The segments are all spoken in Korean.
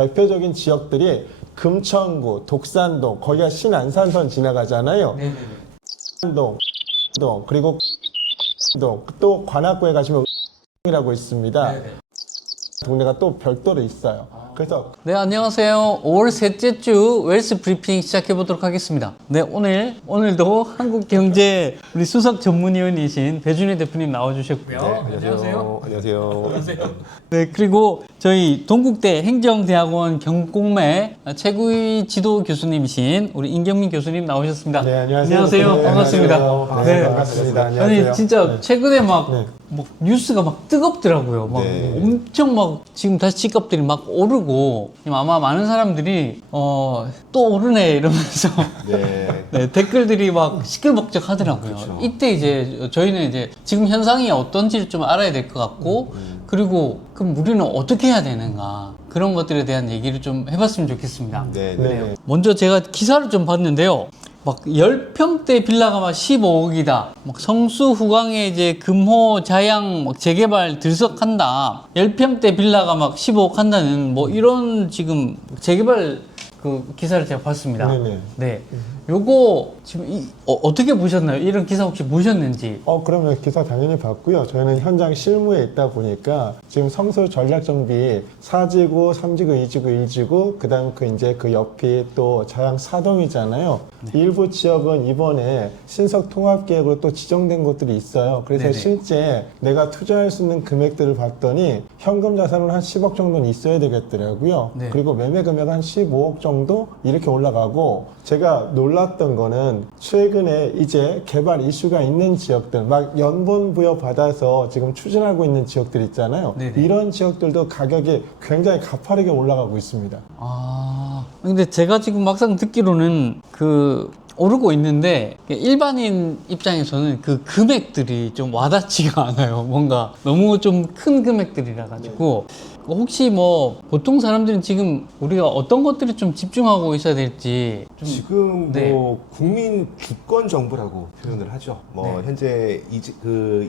대표적인 지역들이 금천구, 독산동, 거기가 신안산선 지나가잖아요. 네네네. 동 그리고 또 관악구에 가시면 이라고 있습니다. 네네. 동네가 또 별도로 있어요. 그래서 네, 안녕하세요. 5월 셋째 주 웰스 브리핑 시작해 보도록 하겠습니다. 네, 오늘도 한국경제 우리 수석 전문위원이신 배준희 대표님 나와주셨고요. 안녕하세요. 네, 그리고 저희 동국대 행정대학원 경공매 최고위 지도 교수님이신 우리 임경민 교수님 나오셨습니다. 네, 안녕하세요. 안녕하세요. 네, 반갑습니다. 안녕하세요. 네, 반갑습니다. 안녕하세요. 아니 진짜 네. 최근에 막, 네. 막 뉴스가 막 뜨겁더라고요. 막 네. 엄청 막 지금 다시 집값들이 막 오르고 지금 아마 많은 사람들이 또 오르네 이러면서 네. 네, 댓글들이 막 시끌벅적 하더라고요. 그렇죠. 이때 이제 저희는 이제 지금 현상이 어떤지를 좀 알아야 될 것 같고 그리고 그럼 우리는 어떻게 해야 되는가 그런 것들에 대한 얘기를 좀 해봤으면 좋겠습니다. 네. 네. 먼저 제가 기사를 좀 봤는데요. 막 10평대 빌라가 막 15억이다. 막 성수 후광에 이제 금호 자양 막 재개발 들썩한다. 10평대 빌라가 막 15억 한다는 뭐 이런 지금 재개발 그 기사를 제가 봤습니다. 네네. 네. 요거 지금 어떻게 보셨나요? 이런 기사 혹시 보셨는지? 그러면 기사 당연히 봤고요. 저희는 현장 실무에 있다 보니까 지금 성수 전략정비 4지구, 3지구, 2지구, 1지구, 그 다음 이제 그 옆이 또 자양 4동이잖아요. 일부 지역은 이번에 신석 통합 계획으로 또 지정된 곳들이 있어요. 그래서 네네. 실제 내가 투자할 수 있는 금액들을 봤더니 현금 자산은 한 10억 정도는 있어야 되겠더라고요. 네. 그리고 매매 금액은 한 15억 정도 이렇게 올라가고, 제가 놀랐던 거는 최근에 이제 개발 이슈가 있는 지역들, 막 연본 부여 받아서 지금 추진하고 있는 지역들 있잖아요. 네네. 이런 지역들도 가격이 굉장히 가파르게 올라가고 있습니다. 근데 제가 지금 막상 듣기로는 오르고 있는데 일반인 입장에서는 그 금액들이 좀 와닿지가 않아요. 뭔가 너무 좀 큰 금액들이라 가지고 혹시 뭐 보통 사람들은 지금 우리가 어떤 것들을 좀 집중하고 있어야 될지 좀 지금 네. 뭐 국민 주권 정부라고 표현을 하죠. 뭐 네. 현재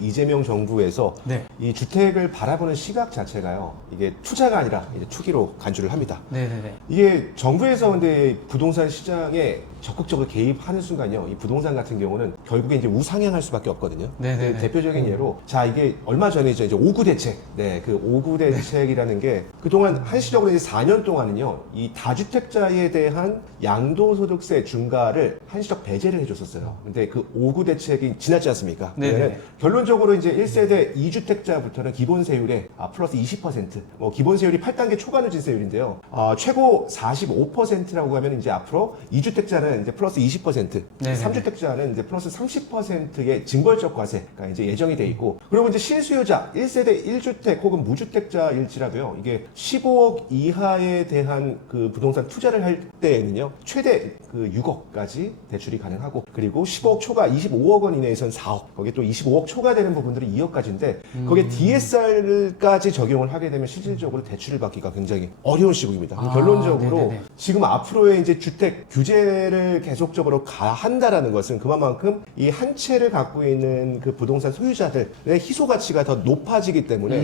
이재명 정부에서 네. 이 주택을 바라보는 시각 자체가요. 이게 투자가 아니라 이제 투기로 간주를 합니다. 네네네. 이게 정부에서 근데 부동산 시장에 적극적으로 개입하는 순간요, 이 부동산 같은 경우는 결국에 이제 우상향할 수밖에 없거든요. 네네네. 대표적인 예로, 자, 이게 얼마 전에 이제 5구 대책, 그 5구 대책이라는 게 그동안 한시적으로 이제 4년 동안은요, 이 다주택자에 대한 양도소득세 중과를 한시적 배제를 해줬었어요. 근데 그 5구 대책이 지났지 않습니까? 네네. 그러면 결론적으로 이제 1세대 2주택자부터는 기본세율에 플러스 20%, 뭐 기본세율이 8단계 초과 누진세율인데요. 최고 45%라고 하면 이제 앞으로 2주택자는 이제 플러스 20%, 네네. 3주택자는 이제 플러스 30%의 징벌적 과세가 이제 예정이 돼 있고, 그리고 이제 실수요자 1세대 1주택 혹은 무주택자일지라도요, 이게 15억 이하에 대한 그 부동산 투자를 할 때에는요, 최대 그 6억까지 대출이 가능하고, 그리고 15억 초과 25억 원 이내에서는 4억, 거기에 또 25억 초과되는 부분들은 2억까지인데, 거기에 DSR까지 적용을 하게 되면 실질적으로 대출을 받기가 굉장히 어려운 시국입니다. 결론적으로 네네네. 지금 앞으로의 이제 주택 규제를 계속적으로 한다라는 것은 그만큼 이 한 채를 갖고 있는 그 부동산 소유자들의 희소 가치가 더 높아지기 때문에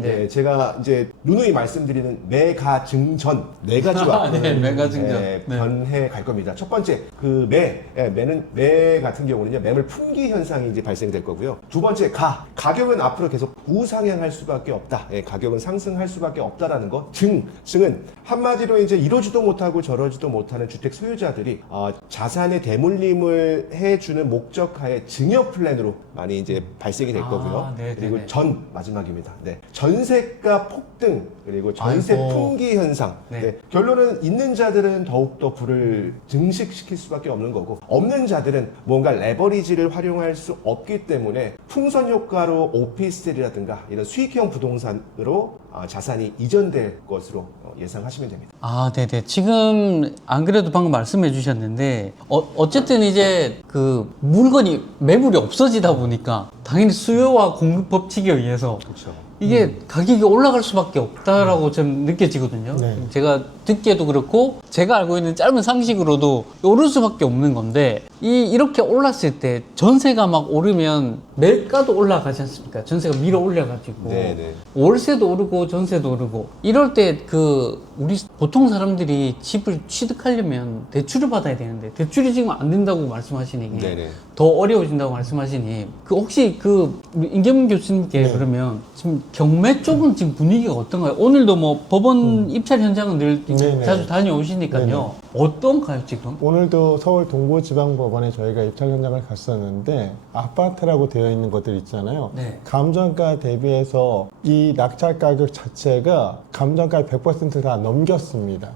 네. 제가 이제 누누이 말씀드리는 매가 증전 네 가지와 네, 매가 증전. 네. 변해 갈 겁니다. 첫 번째 그 매 같은 경우는요, 매물 품귀 현상이 이제 발생될 거고요. 두 번째 가격은 앞으로 계속 우상향할 수밖에 없다. 가격은 상승할 수밖에 없다라는 것. 증은 한마디로 이제 이러지도 못하고 저러지도 못하는 주택 소유자들이 자산의 대물림을 해주는 목적하에 증여 플랜으로 많이 이제 발생이 될 거고요. 네네네. 그리고 마지막입니다. 전세가 폭등, 그리고 전세 아이고. 품귀 현상. 네. 결론은 있는 자들은 더욱더 부를 증식시킬 수밖에 없는 거고, 없는 자들은 뭔가 레버리지를 활용할 수 없기 때문에 풍선 효과로 오피스텔이라든가 이런 수익형 부동산으로 자산이 이전될 것으로 예상하시면 됩니다. 네네. 지금 안 그래도 방금 말씀해 주셨는데 어쨌든 이제 그 물건이 매물이 없어지다 보니까 당연히 수요와 공급 법칙에 의해서 그렇죠. 이게 가격이 올라갈 수밖에 없다라고 좀 느껴지거든요. 네. 제가 듣기에도 그렇고 제가 알고 있는 짧은 상식으로도 오를 수밖에 없는 건데 이렇게 올랐을 때 전세가 막 오르면 매가도 올라가지 않습니까? 전세가 밀어 올려가지고 네네. 월세도 오르고 전세도 오르고 이럴 때 우리 보통 사람들이 집을 취득하려면 대출을 받아야 되는데 대출이 지금 안 된다고 말씀하시니 네네. 더 어려워진다고 말씀하시니 혹시 우리 임경문 교수님께 네. 그러면 지금 경매 쪽은 지금 분위기가 어떤가요? 오늘도 뭐 법원 입찰 현장은 늘 네네. 자주 다녀오시니까요. 네네. 어떤가요 지금? 오늘도 서울 동부지방법원에 저희가 입찰 현장을 갔었는데 아파트라고 되어 있는 것들 있잖아요. 네. 감정가 대비해서 이 낙찰 가격 자체가 감정가 100%다 넘겼습니다.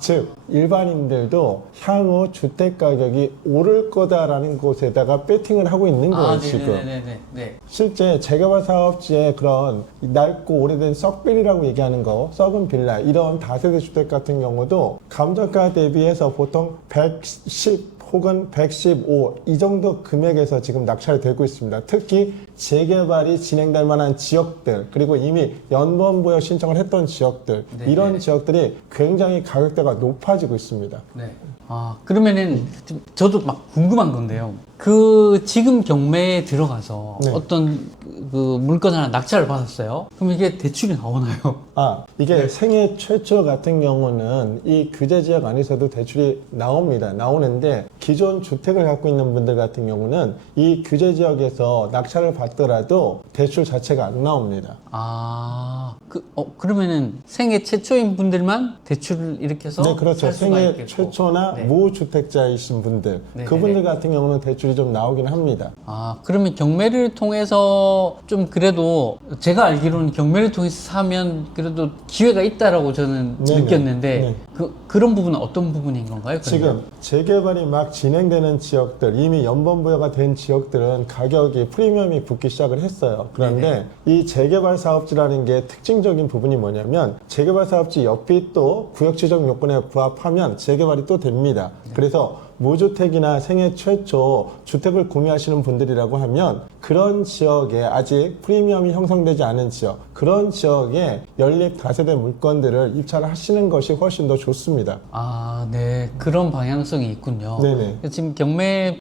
즉 일반인들도 향후 주택 가격이 오를 거다라는 곳에다가 배팅을 하고 있는 거예요. 지금 네. 실제 재개발 사업지에 그런 낡고 오래된 썩빌이라고 얘기하는 거, 썩은 빌라 이런 다세대 주택 같은 경우도 감정가 대비해서 보통 110 혹은 115 이 정도 금액에서 지금 낙찰이 되고 있습니다. 특히 재개발이 진행될 만한 지역들 그리고 이미 연번부여 신청을 했던 지역들 네, 이런 네. 지역들이 굉장히 가격대가 높아지고 있습니다. 네. 그러면은 좀 저도 막 궁금한 건데요. 지금 경매에 들어가서 네. 어떤 그 물건 하나 낙찰을 받았어요. 그럼 이게 대출이 나오나요? 이게 생애 최초 같은 경우는 이 규제 지역 안에서도 대출이 나옵니다. 나오는데 기존 주택을 갖고 있는 분들 같은 경우는 이 규제 지역에서 낙찰을 받더라도 대출 자체가 안 나옵니다. 그러면은 생애 최초인 분들만 대출을 일으켜서 네, 그렇죠. 살 수가 생애 있겠고. 최초나 네. 무주택자이신 분들, 네, 그분들 네. 같은 경우는 대출이 좀 나오긴 합니다. 그러면 경매를 통해서 좀 그래도 제가 알기로는 경매를 통해서 사면 그래도 기회가 있다라고 저는 네네. 느꼈는데 네. 그런 부분은 어떤 부분인 건가요? 그러면? 지금 재개발이 막 진행되는 지역들, 이미 연번부여가 된 지역들은 가격이 프리미엄이 붙기 시작을 했어요. 그런데 이 재개발 사업지라는 게 특징적인 부분이 뭐냐면 재개발 사업지 옆이 또 구역 지정 요건에 부합하면 재개발이 또 됩니다. 그래서 무주택이나 생애 최초 주택을 구매하시는 분들이라고 하면 그런 지역에 아직 프리미엄이 형성되지 않은 지역, 그런 지역에 연립 다세대 물건들을 입찰을 하시는 것이 훨씬 더 좋습니다. 네. 그런 방향성이 있군요. 네네. 지금 경매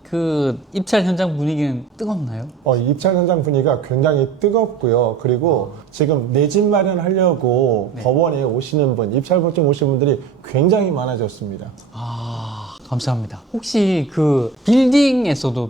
입찰 현장 분위기는 뜨겁나요? 입찰 현장 분위기가 굉장히 뜨겁고요. 그리고 지금 내 집 마련하려고 네. 법원에 오시는 분, 입찰 보증 오시는 분들이 굉장히 많아졌습니다. 감사합니다. 혹시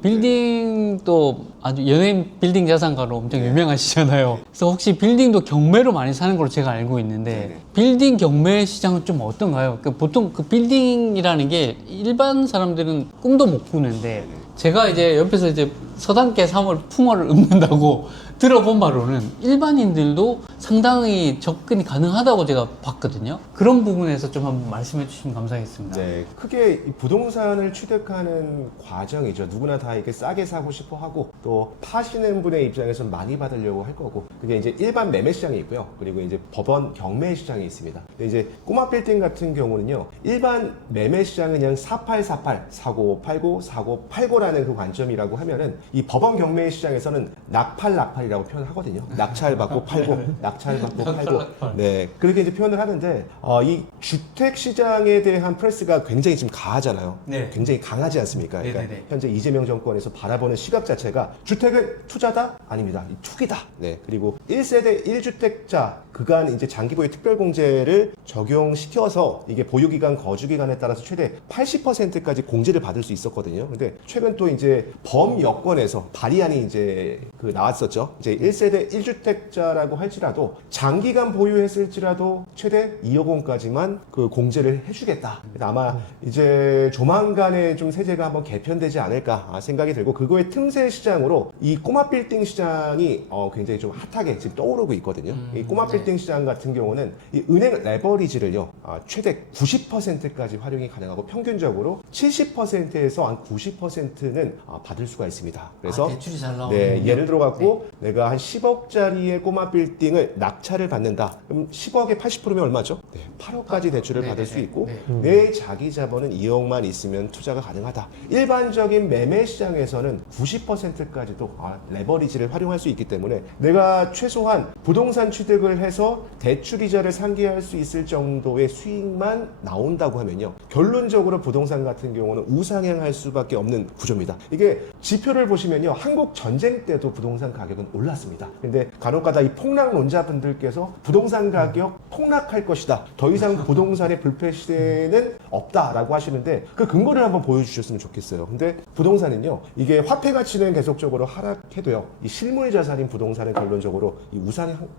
빌딩도 아주 연예인 빌딩 자산가로 엄청 유명하시잖아요. 그래서 혹시 빌딩도 경매로 많이 사는 걸로 제가 알고 있는데 네네. 빌딩 경매 시장은 좀 어떤가요? 보통 빌딩이라는 게 일반 사람들은 꿈도 못 꾸는데 제가 이제 옆에서 이제 서당계 3월 풍어를 읊는다고 들어본 바로는 일반인들도 상당히 접근이 가능하다고 제가 봤거든요. 그런 부분에서 좀 한번 말씀해 주시면 감사하겠습니다. 네, 크게 이 부동산을 취득하는 과정이죠. 누구나 다 이렇게 싸게 사고 싶어 하고 또 파시는 분의 입장에서 많이 받으려고 할 거고 그게 이제 일반 매매 시장이 있고요. 그리고 이제 법원 경매 시장이 있습니다. 근데 이제 꼬마 빌딩 같은 경우는요. 일반 매매 시장은 그냥 4848, 사고 팔고 사고 팔고라는 그 관점이라고 하면은 이 법원 경매 시장에서는 낙팔이라고 표현하거든요. 낙찰 받고 팔고, 낙찰 받고 팔고. 네, 그렇게 이제 표현을 하는데 이 주택 시장에 대한 프레스가 굉장히 지금 강하잖아요. 네. 굉장히 강하지 않습니까? 그러니까 네네네. 현재 이재명 정권에서 바라보는 시각 자체가 주택은 투자다? 아닙니다. 투기다. 네, 그리고 1세대 1주택자 그간 이제 장기보유 특별공제를 적용시켜서 이게 보유기간, 거주기간에 따라서 최대 80%까지 공제를 받을 수 있었거든요. 근데 최근 또 이제 범여권에서 발의안이 이제 나왔었죠. 이제 1세대 1주택자라고 할지라도 장기간 보유했을지라도 최대 2억 원까지만 그 공제를 해주겠다. 그래서 아마 이제 조만간에 좀 세제가 한번 개편되지 않을까 생각이 들고 그거의 틈새 시장으로 이 꼬마 빌딩 시장이 굉장히 좀 핫하게 지금 떠오르고 있거든요. 이 꼬마 빌딩 시장 같은 경우는 이 은행 레버리지를요 최대 90%까지 활용이 가능하고 평균적으로 70%에서 한 90%는 받을 수가 있습니다. 나옵니다. 그래서 대출이 잘 나오는. 네, 예를 들어 갖고 내가 한 10억짜리의 꼬마 빌딩을 낙찰을 받는다. 그럼 10억에 80%면 얼마죠? 네, 8억까지 대출을 받을 수 있고 내 자기 자본은 2억만 있으면 투자가 가능하다. 일반적인 매매 시장에서는 90%까지도 레버리지를 활용할 수 있기 때문에 내가 최소한 부동산 취득을 해서 대출 이자를 상기할 수 있을 정도의 수익만 나온다고 하면요. 결론적으로 부동산 같은 경우는 우상향할 수밖에 없는 구조입니다. 이게 지표를 보시면요. 한국 전쟁 때도 부동산 가격은 올랐습니다. 근데 간혹가다 이 폭락론자분들께서 부동산 가격 폭락할 것이다. 더 이상 부동산의 불패 시대는 없다라고 하시는데 그 근거를 한번 보여주셨으면 좋겠어요. 근데 부동산은요. 이게 화폐 가치는 계속적으로 하락해도요. 이 실물 자산인 부동산은 결론적으로 이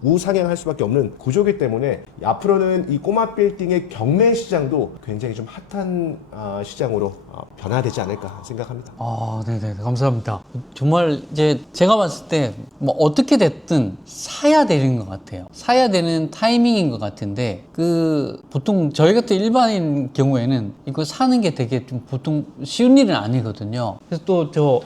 우상향할 수밖에 없는 구조이기 때문에 앞으로는 이 꼬마 빌딩의 경매 시장도 굉장히 좀 핫한 시장으로 변화되지 않을까 생각합니다. 아, 네네, 감사합니다. 정말 이제 제가 봤을 때 뭐 어떻게 됐든 사야 되는 것 같아요. 사야 되는 타이밍인 것 같은데 그 보통 저희 같은 일반인 경우에는 이거 사는 게 되게 좀 보통 쉬운 일은 아니거든요. 그래서 또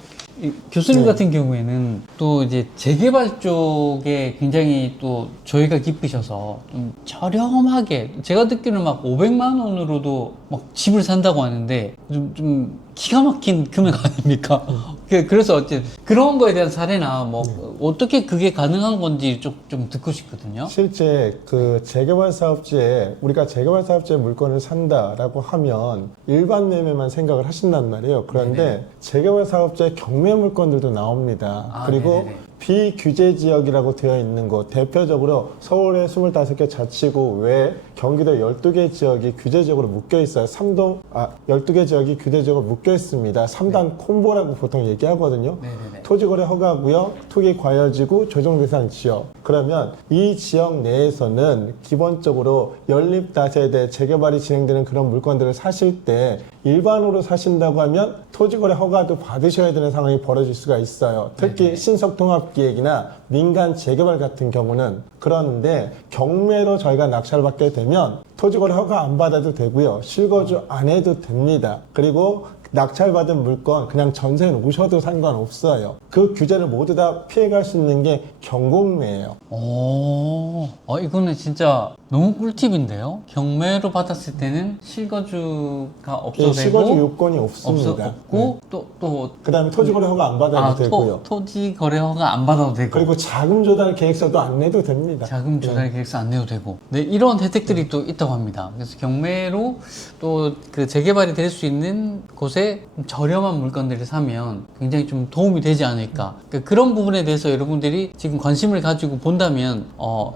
교수님 같은 경우에는 또 이제 재개발 쪽에 굉장히 또 저희가 깊으셔서 좀 저렴하게 제가 듣기로는 막 500만 원으로도 막 집을 산다고 하는데 좀 기가 막힌 금액 아닙니까? 그래서 어쨌든 그런 거에 대한 사례나 뭐 어떻게 그게 가능한 건지 좀 듣고 싶거든요. 실제 그 재개발 사업지에 우리가 재개발 사업지에 물건을 산다라고 하면 일반 매매만 생각을 하신단 말이에요. 그런데 재개발 사업지에 경매 물건들도 나옵니다. 그리고 네네네. 비규제 지역이라고 되어 있는 곳, 대표적으로 서울의 25개 자치구 외에 경기도 12개 지역이 규제적으로 묶여 있어요. 12개 지역이 규제적으로 묶여 있습니다. 3단 콤보라고 보통 얘기하거든요. 네네네. 토지거래 허가구역, 투기과열지구, 조정대상 지역. 그러면 이 지역 내에서는 기본적으로 연립다세대 재개발이 진행되는 그런 물건들을 사실 때 일반으로 사신다고 하면 토지거래 허가도 받으셔야 되는 상황이 벌어질 수가 있어요. 특히 네네. 신속통합기획이나 민간 재개발 같은 경우는 그러는데 경매로 저희가 낙찰받게 되면 토지거래 허가 안 받아도 되고요. 실거주 안 해도 됩니다. 그리고 낙찰받은 물건 그냥 전세 놓으셔도 상관없어요. 그 규제를 모두 다 피해갈 수 있는 게 경공매예요. 이거는 진짜 너무 꿀팁인데요. 경매로 받았을 때는 실거주가 없어도 예, 되고 실거주 요건이 없습니다. 없고 또 그다음에 토지거래 허가 안 받아도 되고요. 토지 거래 허가 안 받아도 되고 그리고 자금 조달 계획서도 안 내도 됩니다. 자금 조달 계획서 안 내도 되고 네, 이런 혜택들이 또 있다고 합니다. 그래서 경매로 또 그 재개발이 될 수 있는 곳에 저렴한 물건들을 사면 굉장히 좀 도움이 되지 않을까. 그러니까 그런 부분에 대해서 여러분들이 지금 관심을 가지고 본다면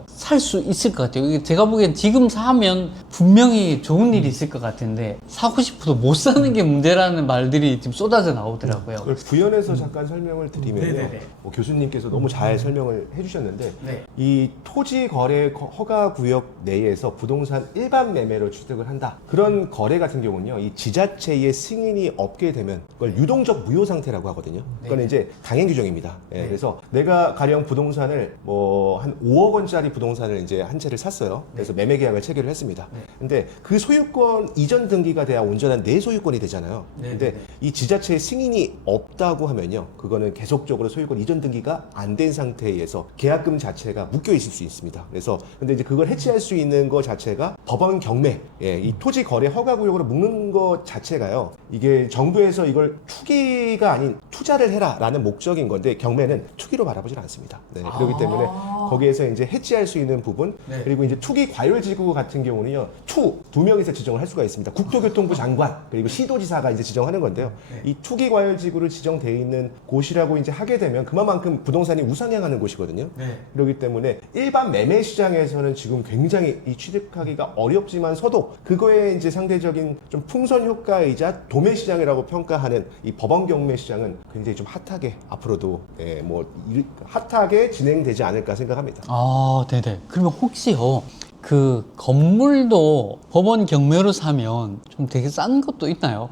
살 수 있을 것 같아요. 이게 제가 보기엔 지금 사면 분명히 좋은 일이 있을 것 같은데 사고 싶어도 못 사는 게 문제라는 말들이 지금 쏟아져 나오더라고요. 그걸 부연해서 잠깐 설명을 드리면요. 교수님께서 너무 잘 설명을 해주셨는데 네. 이 토지 거래 허가 구역 내에서 부동산 일반 매매로 취득을 한다. 그런 거래 같은 경우는요. 이 지자체의 승인이 없게 되면 그걸 유동적 무효 상태라고 하거든요. 그건 이제 강행 규정입니다. 예, 그래서 내가 가령 부동산을 뭐 한 5억 원짜리 부동산을 이제 한 채를 샀어요. 그래서 매매 계약을 체결을 했습니다. 근데 그 소유권 이전 등기가 돼야 온전한 내 소유권이 되잖아요. 근데 이 지자체의 승인이 없다고 하면요. 그거는 계속적으로 소유권 이전 등기가 안 된 상태에서 계약금 자체가 묶여 있을 수 있습니다. 그래서 근데 이제 그걸 해체할 수 있는 것 자체가 법원 경매, 이 토지 거래 허가 구역으로 묶는 것 자체가요. 이게 정부에서 이걸 투기가 아닌 투자를 해라라는 목적인 건데 경매는 투기로 바라보질 않습니다. 네, 그렇기 때문에 거기에서 이제 해지할 수 있는 부분 그리고 이제 투기 과열지구 같은 경우는요. 두 명이서 지정을 할 수가 있습니다. 국토교통부 장관 그리고 시도지사가 이제 지정하는 건데요. 이 투기 과열지구를 지정돼 있는 곳이라고 이제 하게 되면 그만큼 부동산이 우상향하는 곳이거든요. 그렇기 때문에 일반 매매 시장에서는 지금 굉장히 이 취득하기가 어렵지만서도 그거에 이제 상대적인 좀 풍선 효과이자 도매 시장이라고 평가하는 이 법원 경매 시장은 굉장히 좀 핫하게 앞으로도 핫하게 진행되지 않을까 생각합니다. 네네. 그러면 혹시요, 그 건물도 법원 경매로 사면 좀 되게 싼 것도 있나요?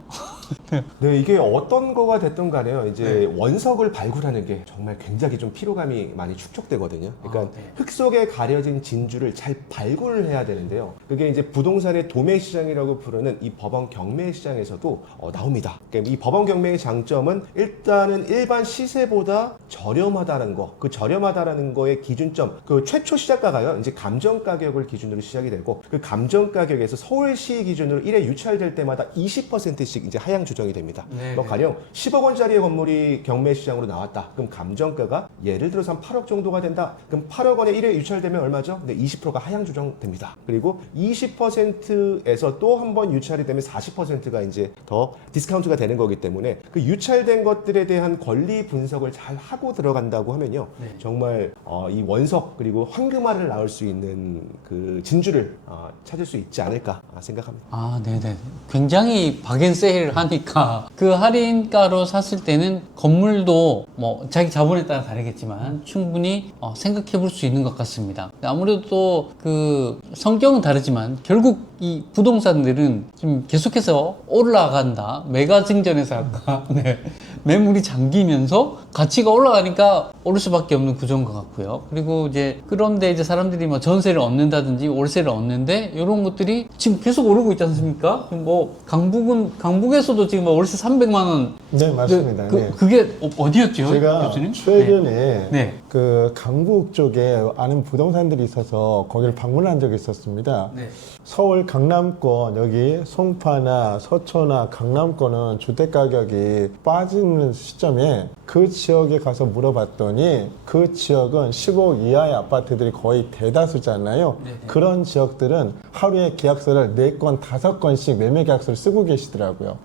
네, 이게 어떤 거가 됐든 간에요. 이제 원석을 발굴하는 게 정말 굉장히 좀 피로감이 많이 축적되거든요. 그러니까 흙 속에 가려진 진주를 잘 발굴을 해야 되는데요. 그게 이제 부동산의 도매 시장이라고 부르는 이 법원 경매 시장에서도 나옵니다. 그러니까 이 법원 경매의 장점은 일단은 일반 시세보다 저렴하다는 거, 그 저렴하다라는 거의 기준점, 그 최초 시작가가요. 이제 감정 가격을 기준으로 시작이 되고 그 감정 가격에서 서울시 기준으로 1회 유찰될 때마다 20%씩 이제 하향 조정이 됩니다. 뭐 가령 10억 원짜리의 건물이 경매 시장으로 나왔다. 그럼 감정가가 예를 들어서 한 8억 정도가 된다. 그럼 8억 원에 1회 유찰되면 얼마죠? 네, 20%가 하향 조정됩니다. 그리고 20%에서 또 한 번 유찰이 되면 40%가 이제 더 디스카운트가 되는 거기 때문에 그 유찰된 것들에 대한 권리 분석을 잘 하고 들어간다고 하면요. 정말 이 원석 그리고 황금알을 낳을 수 있는 그 진주를 찾을 수 있지 않을까 생각합니다. 아, 네네. 굉장히 박앤세일 하니까 그 할인가로 샀을 때는 건물도 뭐 자기 자본에 따라 다르겠지만 충분히 생각해 볼 수 있는 것 같습니다. 아무래도 또 그 성격은 다르지만 결국 이 부동산들은 지금 계속해서 올라간다. 메가 증전에서 아까 네. 매물이 잠기면서 가치가 올라가니까 오를 수밖에 없는 구조인 것 같고요. 그리고 이제 그런데 이제 사람들이 뭐 전세를 얻는다든지 월세를 얻는데 이런 것들이 지금 계속 오르고 있지 않습니까? 뭐 강북에서도 지금 뭐 월세 300만 원. 네, 맞습니다. 네. 그게 어디였죠? 제가 교수님? 최근에 네. 그 강북 쪽에 아는 부동산들이 있어서 거기를 방문한 적이 있었습니다. 네. 서울 강남권 여기 송파나 서초나 강남권은 주택 가격이 빠지는 시점에 그 지역에 가서 물어봤더니 그 지역은 10억 이하의 아파트들이 거의 대다수잖아요. 네네. 그런 지역들은 하루에 계약서를 4건, 5건씩 매매 계약서를 쓰고 계시더라고요.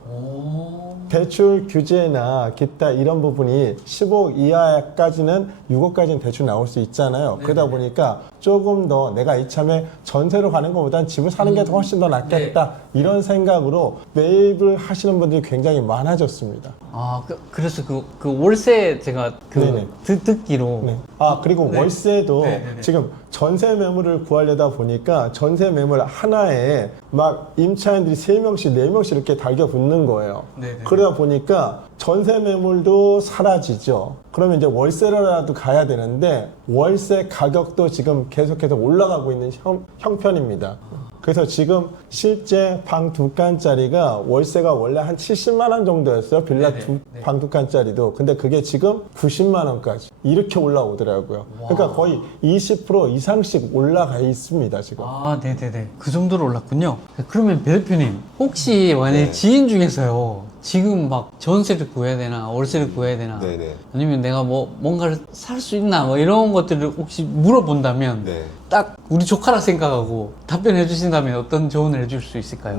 대출 규제나 기타 이런 부분이 10억 이하까지는 6억까지는 대출 나올 수 있잖아요. 그러다 보니까 조금 더 내가 이참에 전세로 가는 것보단 집을 사는 게 훨씬 더 낫겠다. 이런 생각으로 매입을 하시는 분들이 굉장히 많아졌습니다. 아, 그래서 그 월세 제가 네네. 듣기로. 네. 아, 그리고 네. 월세도 네네네. 지금 전세 매물을 구하려다 보니까 전세 매물 하나에 막 임차인들이 3명씩, 4명씩 이렇게 달겨 붙는 거예요. 네네. 그러다 보니까 전세 매물도 사라지죠. 그러면 이제 월세라도 가야 되는데 월세 가격도 지금 계속해서 올라가고 있는 형편입니다. 그래서 지금 실제 방 2칸짜리가 월세가 원래 한 70만 원 정도였어요. 빌라 네네. 방 2칸짜리도. 근데 그게 지금 90만 원까지 이렇게 올라오더라고요. 그러니까 거의 20% 이상씩 올라가 있습니다, 지금. 아, 네네네. 그 정도로 올랐군요. 그러면 배 대표님, 혹시 만약에 지인 중에서요, 지금 막 전세를 구해야 되나, 월세를 구해야 되나, 네네. 아니면 내가 뭐 뭔가를 살 수 있나, 뭐 이런 것들을 혹시 물어본다면, 네. 딱 우리 조카라 생각하고 답변해 주신다면 어떤 조언을 해줄 수 있을까요?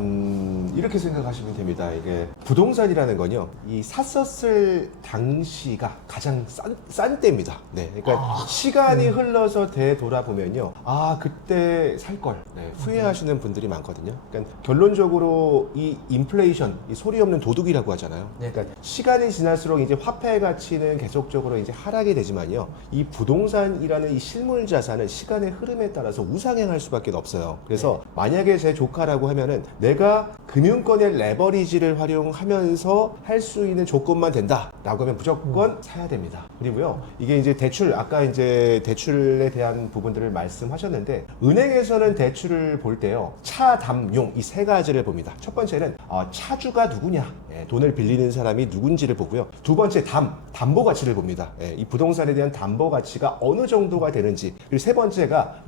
이렇게 생각하시면 됩니다. 이게 부동산이라는 건요, 이 샀었을 당시가 가장 싼 때입니다. 네, 그러니까 시간이 흘러서 되돌아보면요, 아 그때 살 걸 후회하시는 분들이 많거든요. 그러니까 결론적으로 이 인플레이션, 이 소리 없는 도둑이라고 하잖아요. 네. 그러니까 시간이 지날수록 이제 화폐 가치는 계속적으로 이제 하락이 되지만요, 이 부동산이라는 이 실물 자산은 시간의 흐름에 따라서 우상향할 수밖에 없어요. 그래서 만약에 제 조카라고 하면은 내가 금융권의 레버리지를 활용하면서 할 수 있는 조건만 된다라고 하면 무조건 사야 됩니다. 그리고요, 이게 이제 대출, 아까 이제 대출에 대한 부분들을 말씀하셨는데, 은행에서는 대출을 볼 때요, 차, 담, 용 이 세 가지를 봅니다. 첫 번째는 차주가 누구냐, 돈을 빌리는 사람이 누군지를 보고요. 두 번째 담보 가치를 봅니다. 이 부동산에 대한 담보 가치가 어느 정도가 되는지. 그리고 세 번째가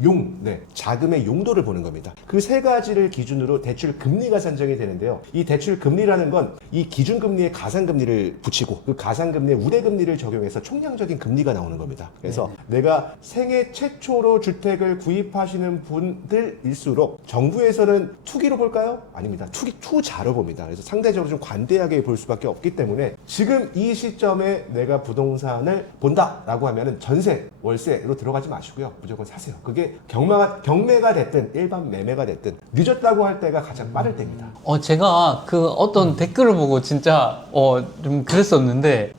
자금의 용도를 보는 겁니다. 그 세 가지를 기준으로 대출 금리가 산정이 되는데요. 이 대출 금리라는 건 이 기준 금리에 가상 금리를 붙이고 그 가상 금리에 우대 금리를 적용해서 총량적인 금리가 나오는 겁니다. 그래서 내가 생애 최초로 주택을 구입하시는 분들일수록 정부에서는 투기로 볼까요? 아닙니다. 투자로 봅니다. 그래서 상대적으로 좀 관대하게 볼 수밖에 없기 때문에 지금 이 시점에 내가 부동산을 본다라고 하면은 전세, 월세로 들어가지 마시고요. 무조건 사세요. 그게 경매가 됐든 일반 매매가 됐든 늦었다고 할 때가 가장 빠를 때입니다. 제가 어떤 댓글을 보고 진짜 좀 그랬었는데,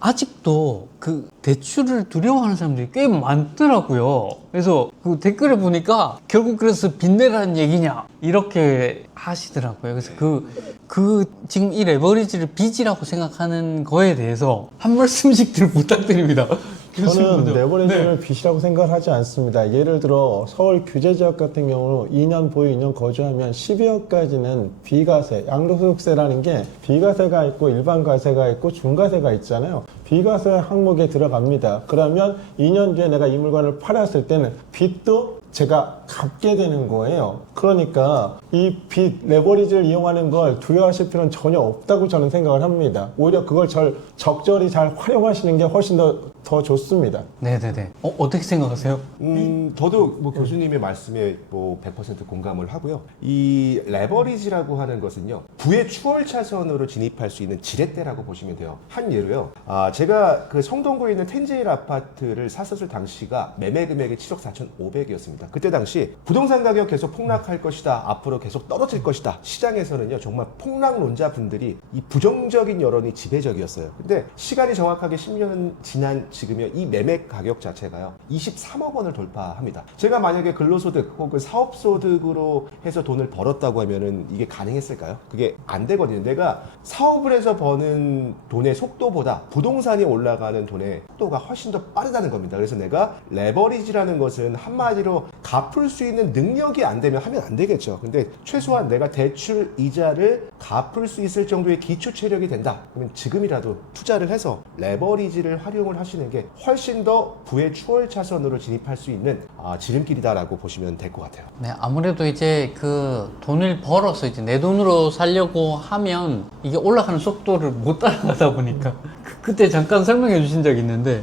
아직도 그 대출을 두려워하는 사람들이 꽤 많더라고요. 그래서 그 댓글을 보니까 결국 그래서 빚내라는 얘기냐 이렇게 하시더라고요. 그래서 그 지금 이 레버리지를 빚이라고 생각하는 거에 대해서 한 말씀씩 들 부탁드립니다. 저는 레버리지를 네. 빚이라고 생각을 하지 않습니다. 예를 들어 서울 규제지역 같은 경우는 2년 보유 2년 거주하면 12억까지는 비과세, 양도소득세라는 게 비과세가 있고 일반 과세가 있고 중과세가 있잖아요. 비과세 항목에 들어갑니다. 그러면 2년 뒤에 내가 이 물건을 팔았을 때는 빚도 제가 갚게 되는 거예요. 그러니까 이 빚, 레버리지를 이용하는 걸 두려워하실 필요는 전혀 없다고 저는 생각을 합니다. 오히려 그걸 적절히 잘 활용하시는 게 훨씬 더 좋습니다. 네네네. 어떻게 생각하세요? 저도 뭐 교수님의 말씀에 뭐 100% 공감을 하고요. 이 레버리지라고 하는 것은요, 부의 추월 차선으로 진입할 수 있는 지렛대라고 보시면 돼요. 한 예로요. 제가 그 성동구에 있는 텐제일 아파트를 샀었을 당시가 매매 금액이 7억 4,500이었습니다. 그때 당시 부동산 가격 계속 폭락할 것이다. 앞으로 계속 떨어질 것이다. 시장에서는요, 정말 폭락론자 분들이 이 부정적인 여론이 지배적이었어요. 근데 시간이 정확하게 10년 지난 지금요, 이 매매 가격 자체가요 23억 원을 돌파합니다. 제가 만약에 근로소득 혹은 사업소득으로 해서 돈을 벌었다고 하면은 이게 가능했을까요? 그게 안 되거든요. 내가 사업을 해서 버는 돈의 속도보다 부동산이 올라가는 돈의 속도가 훨씬 더 빠르다는 겁니다. 그래서 내가 레버리지라는 것은 한마디로 갚을 수 있는 능력이 안 되면 하면 안 되겠죠. 근데 최소한 내가 대출 이자를 갚을 수 있을 정도의 기초 체력이 된다. 그러면 지금이라도 투자를 해서 레버리지를 활용을 하시는 게 훨씬 더 부의 추월 차선으로 진입할 수 있는 지름길이다라고 보시면 될 것 같아요. 네, 아무래도 이제 그 돈을 벌어서 이제 내 돈으로 살려고 하면 이게 올라가는 속도를 못 따라가다 보니까 그때 잠깐 설명해 주신 적이 있는데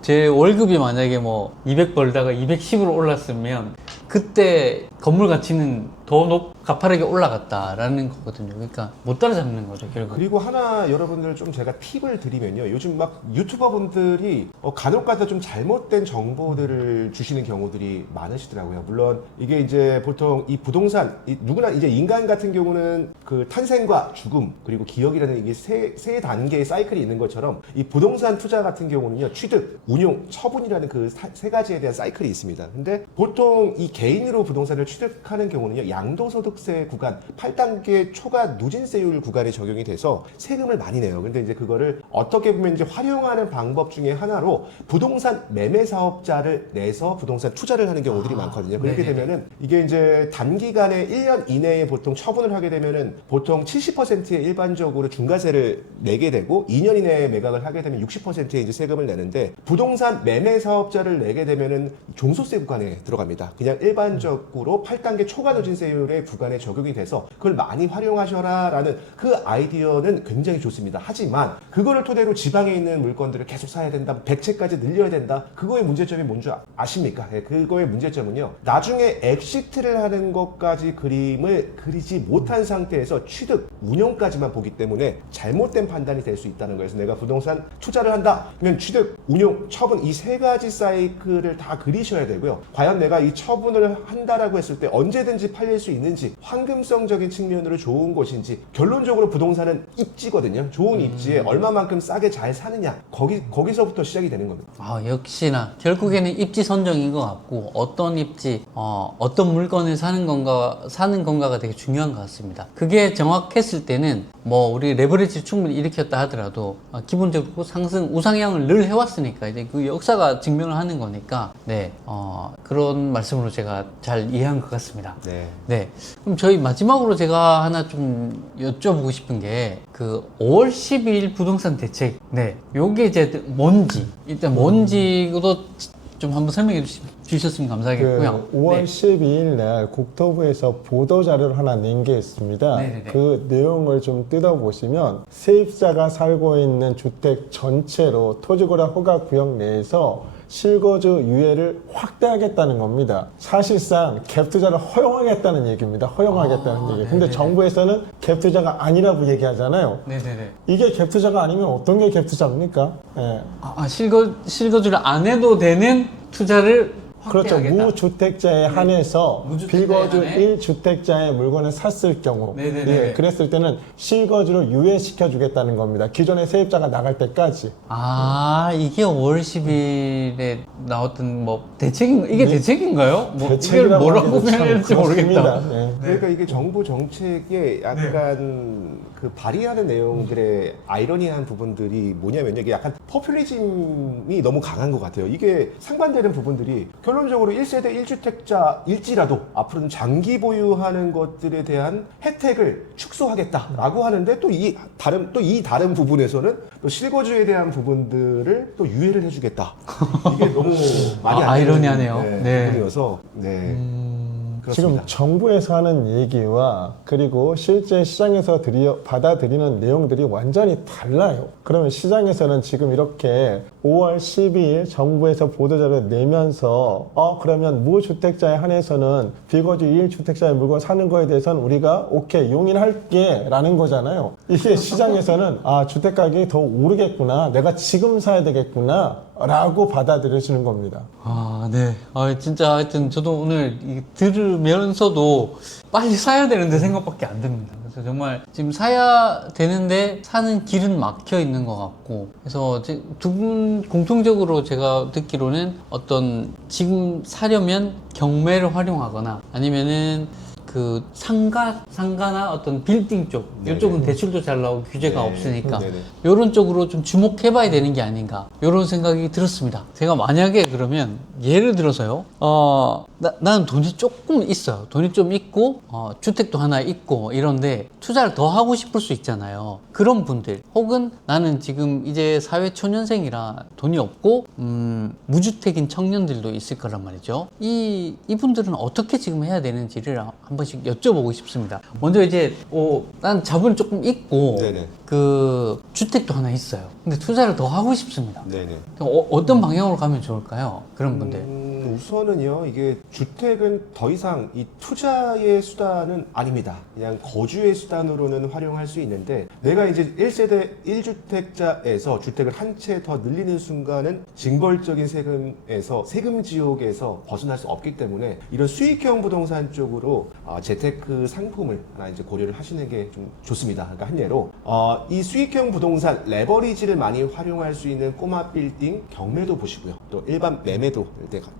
제 월급이 만약에 뭐 200 벌다가 210으로 올랐으면 그때 건물 가치는 더 가파르게 올라갔다라는 거거든요. 그러니까 못 따라잡는 거죠, 결국. 그리고 하나 여러분들 좀 제가 팁을 드리면요. 요즘 막 유튜버 분들이 간혹가다 좀 잘못된 정보들을 주시는 경우들이 많으시더라고요. 물론 이게 이제 보통 이 부동산, 누구나 이제 인간 같은 경우는 그 탄생과 죽음 그리고 기억이라는 이게 세 단계의 사이클이 있는 것처럼 이 부동산 투자 같은 경우는요. 취득, 운용, 처분이라는 그 세 가지에 대한 사이클이 있습니다. 근데 보통 이 개인으로 부동산을 취득하는 경우는요. 양도소득세 구간 8단계 초과 누진세율 구간에 적용이 돼서 세금을 많이 내요. 근데 이제 그거를 어떻게 보면 이제 활용하는 방법 중에 하나로 부동산 매매 사업자를 내서 부동산 투자를 하는 경우들이 많거든요. 그렇게 네네. 되면은 이게 이제 단기간에 1년 이내에 보통 처분을 하게 되면은 보통 70%의 일반적으로 중과세를 내게 되고 2년 이내에 매각을 하게 되면 60%의 이제 세금을 내는데 부동산 매매 사업자를 내게 되면은 종소세 구간에 들어갑니다. 그냥 일반적으로 8단계 초과 누진세율의 구간에 적용이 돼서 그걸 많이 활용하셔라 라는 그 아이디어는 굉장히 좋습니다. 하지만 그거를 토대로 지방에 있는 물건들을 계속 사야 된다, 100채까지 늘려야 된다. 그거의 문제점이 뭔지 아십니까? 그거의 문제점은요. 나중에 엑시트를 하는 것까지 그림을 그리지 못한 상태에서 취득, 운용까지만 보기 때문에 잘못된 판단이 될 수 있다는 거예요. 그래서 내가 부동산 투자를 한다. 그러면 취득, 운용, 처분 이 세 가지 사이클을 다 그리셔야 되고요. 과연 내가 이 처분을 한다라고 했을 때 언제든지 팔릴 수 있는지, 황금성적인 측면으로 좋은 것인지, 결론적으로 부동산은 입지거든요. 좋은 입지에 얼마만큼 싸게 잘 사느냐, 거기서부터 시작이 되는 겁니다. 역시나 결국에는 입지 선정인 것 같고 어떤 입지, 어떤 물건을 사는 건가가 되게 중요한 것 같습니다. 그게 정확했을 때는 뭐 우리 레버리지 충분히 일으켰다 하더라도 기본적으로 상승 우상향을 늘 해왔으니까 이제 그 역사가 증명을 하는 거니까 네, 그런 말씀으로 제가 잘 이해한 것 같습니다. 네. 네. 그럼 저희 마지막으로 제가 하나 좀 여쭤보고 싶은 게 그 5월 12일 부동산 대책. 네. 요게 이제 뭔지 일단 뭔지도 좀 한번 설명해 주셨으면 감사하겠고요. 그 5월 네. 12일 날 국토부에서 보도 자료를 하나 낸 게 있습니다. 네네네. 그 내용을 좀 뜯어보시면 세입자가 살고 있는 주택 전체로 토지거래 허가 구역 내에서 실거주 유예를 확대하겠다는 겁니다. 사실상 갭 투자를 허용하겠다는 얘기입니다. 허용하겠다는 얘기. 근데 네네네. 정부에서는 갭 투자가 아니라고 얘기하잖아요. 네네네. 이게 갭 투자가 아니면 어떤 게 갭 투자입니까? 예. 실거주를 안 해도 되는 투자를 그렇죠. 확대하겠다. 무주택자에 한해서 무주택자에 빌거주 한해. 1주택자의 물건을 샀을 경우 네네네. 예, 그랬을 때는 실거주를 유예시켜 주겠다는 겁니다. 기존의 세입자가 나갈 때까지. 아, 이게 5월 10일에 나왔던 뭐 대책인 이게 대책인가요? 뭐 이걸 대책이라고 뭐라고 하기도 참 해야 될지 모르겠다. 그렇습니다. 예. 그러니까 이게 정부 정책에 약간 그 발의하는 내용들의 아이러니한 부분들이 뭐냐면요. 이게 약간 포퓰리즘이 너무 강한 것 같아요. 이게 상반되는 부분들이 결론적으로 1세대 1주택자일지라도 앞으로는 장기 보유하는 것들에 대한 혜택을 축소하겠다라고 하는데 또 이 다른 부분에서는 또 실거주에 대한 부분들을 또 유예를 해주겠다. 이게 너무 많이 아, 안 되는, 아이러니하네요. 네. 부분이어서 지금 그렇습니다. 정부에서 하는 얘기와 그리고 실제 시장에서 받아들이는 내용들이 완전히 달라요. 그러면 시장에서는 지금 이렇게 5월 12일 정부에서 보도자료를 내면서 그러면 무주택자에 한해서는 빌거주 1주택자의 물건 사는 거에 대해서는 우리가 오케이 용인할게 라는 거잖아요. 이게 시장에서는 주택 가격이 더 오르겠구나, 내가 지금 사야 되겠구나 라고 받아들여지는 겁니다. 아, 네. 진짜 하여튼 저도 오늘 들으면서도 빨리 사야 되는데 생각밖에 안 듭니다. 그래서 정말 지금 사야 되는데 사는 길은 막혀 있는 것 같고, 그래서 두 분 공통적으로 제가 듣기로는 어떤 지금 사려면 경매를 활용하거나 아니면은 그 상가나 어떤 빌딩 쪽, 이쪽은 대출도 잘 나오고 규제가 네. 없으니까 네네. 이런 쪽으로 좀 주목해봐야 되는 게 아닌가, 이런 생각이 들었습니다. 제가 만약에 그러면 예를 들어서요, 나는 돈이 조금 있어요. 돈이 좀 있고 주택도 하나 있고 이런데 투자를 더 하고 싶을 수 있잖아요. 그런 분들, 혹은 나는 지금 이제 사회 초년생이라 돈이 없고 무주택인 청년들도 있을 거란 말이죠. 이분들은 어떻게 지금 해야 되는지를 한 번씩 여쭤보고 싶습니다. 먼저 이제 난 자본이 조금 있고 네네. 그 주택도 하나 있어요. 근데 투자를 더 하고 싶습니다. 네네. 어떤 방향으로 가면 좋을까요? 그런 분들. 우선은요, 이게 주택은 더 이상 이 투자의 수단은 아닙니다. 그냥 거주의 수단으로는 활용할 수 있는데, 내가 이제 1세대 1주택자에서 주택을 한 채 더 늘리는 순간은 징벌적인 세금 지옥에서 벗어날 수 없기 때문에 이런 수익형 부동산 쪽으로 재테크 상품을 하나 이제 고려를 하시는 게 좀 좋습니다. 그러니까 한 예로 이 수익형 부동산 레버리지를 많이 활용할 수 있는 꼬마 빌딩 경매도 보시고요. 또 일반 매매도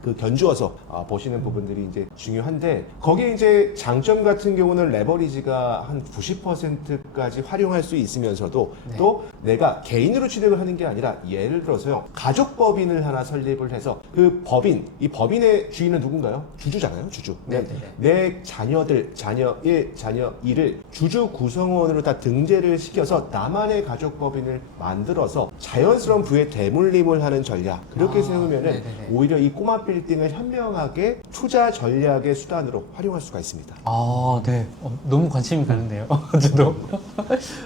그 견주어서 보시는 부분들이 이제 중요한데, 거기에 이제 장점 같은 경우는 레버리지가 한 90%까지 활용할 수 있으면서도 또 내가 개인으로 취득을 하는 게 아니라, 예를 들어서요, 가족법인을 하나 설립을 해서 그 이 법인의 주인은 누군가요? 주주잖아요, 주주. 내 자녀들, 자녀 1, 자녀 2를 주주 구성원으로 다 등재를 시켜서 나만의 가족법인을 만들어서 자연스러운 부의 대물림을 하는 전략, 그렇게 세우면은 오히려 이 꼬마 빌딩을 현명하게 투자 전략의 수단으로 활용할 수가 있습니다. 네. 너무 관심이 가는데요. 저도.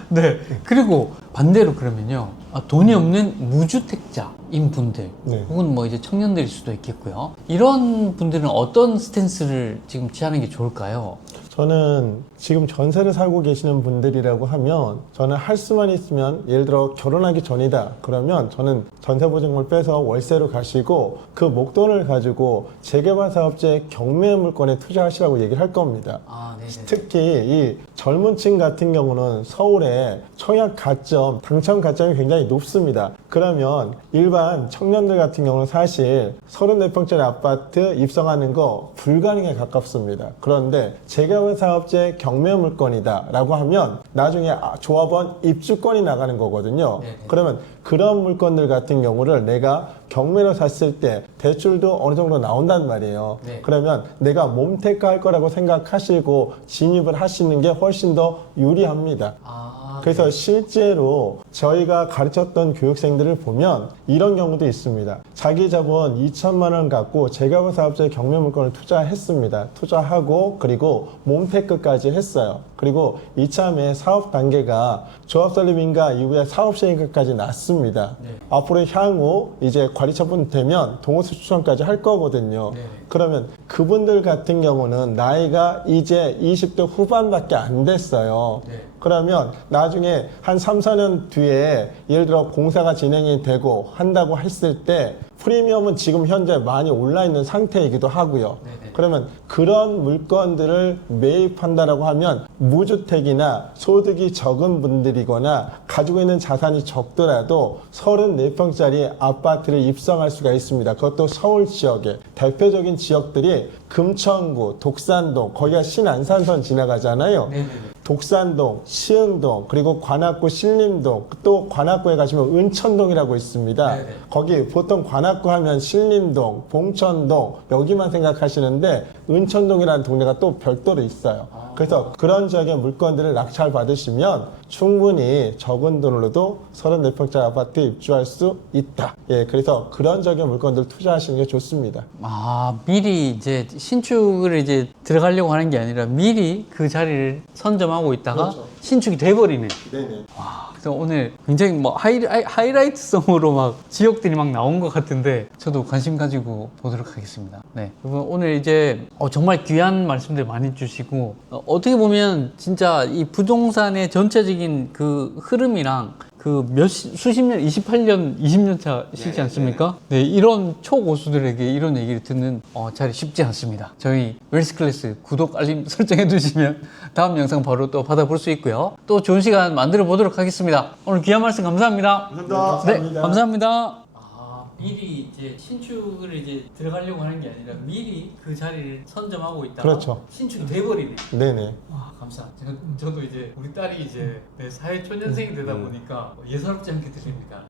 네. 그리고 반대로 그러면요, 돈이 없는 무주택자인 분들, 혹은 뭐 이제 청년들일 수도 있겠고요. 이런 분들은 어떤 스탠스를 지금 취하는 게 좋을까요? 저는 지금 전세를 살고 계시는 분들이라고 하면, 저는 할 수만 있으면, 예를 들어 결혼하기 전이다 그러면 저는 전세보증금을 빼서 월세로 가시고 그 목돈을 가지고 재개발 사업자의 경매 물건에 투자하시라고 얘기를 할 겁니다. 특히 이 젊은 층 같은 경우는 서울에 청약 가점, 당첨 가점이 굉장히 높습니다. 그러면 일반 청년들 같은 경우는 사실 34평짜리 아파트 입성하는 거 불가능에 가깝습니다. 그런데 재개발 사업자의 경매 물건이다 라고 하면 나중에 조합원 입주권이 나가는 거거든요. 그러면 그런 물건들 같은 경우를 내가 경매로 샀을 때 대출도 어느 정도 나온단 말이에요. 그러면 내가 몸택화 할 거라고 생각하시고 진입을 하시는 게 훨씬 더 유리합니다. 그래서 실제로 저희가 가르쳤던 교육생들을 보면 이런 경우도 있습니다. 자기 자본 2천만 원 갖고 재개발 사업자의 경매 물건을 투자했습니다. 투자하고 그리고 몸테크까지 했어요. 그리고 이참에 사업 단계가 조합 설립인가 이후에 사업 시행까지 났습니다. 앞으로 향후 이제 관리 처분 되면 동호수 추천까지 할 거거든요. 그러면 그분들 같은 경우는 나이가 이제 20대 후반밖에 안 됐어요. 그러면 나중에 한 3, 4년 뒤에 예를 들어 공사가 진행이 되고 한다고 했을 때 프리미엄은 지금 현재 많이 올라 있는 상태이기도 하고요. 네네. 그러면 그런 물건들을 매입한다라고 하면 무주택이나 소득이 적은 분들이거나 가지고 있는 자산이 적더라도 34평짜리 아파트를 입성할 수가 있습니다. 그것도 서울 지역에 대표적인 지역들이 금천구, 독산동, 거기가 신안산선 지나가잖아요. 네네네. 독산동, 시흥동, 그리고 관악구 신림동, 또 관악구에 가시면 은천동이라고 있습니다. 네네. 거기 보통 관악구 하면 신림동, 봉천동 여기만 생각하시는데 은천동이라는 동네가 또 별도로 있어요. 그래서 그런 지역의 물건들을 낙찰 받으시면 충분히 적은 돈으로도 34평짜리 아파트에 입주할 수 있다. 예, 그래서 그런 지역의 물건들 투자하시는 게 좋습니다. 아, 미리 이제 신축을 이제 들어가려고 하는 게 아니라 미리 그 자리를 선점하고 있다가 그렇죠. 신축이 돼버리는. 네네. 와, 그래서 오늘 굉장히 뭐 하이라이트성으로 막 지역들이 막 나온 것 같은데 저도 관심 가지고 보도록 하겠습니다. 네. 그리고 오늘 이제 정말 귀한 말씀들 많이 주시고 어떻게 보면 진짜 이 부동산의 전체적인 그 흐름이랑 그 수십 년, 28년, 20년 차시지 않습니까? 네, 이런 초고수들에게 이런 얘기를 듣는 자리 쉽지 않습니다. 저희 웰스클래스 구독, 알림 설정해 두시면 다음 영상 바로 또 받아볼 수 있고요. 또 좋은 시간 만들어 보도록 하겠습니다. 오늘 귀한 말씀 감사합니다. 감사합니다. 네, 감사합니다. 미리 이제 신축을 이제 들어가려고 하는 게 아니라 미리 그 자리를 선점하고 있다가 그렇죠. 신축이 돼버리네. 네네. 와, 감사. 저도 이제 우리 딸이 이제 사회 초년생이 되다 보니까 예사롭지 않게 들립니다.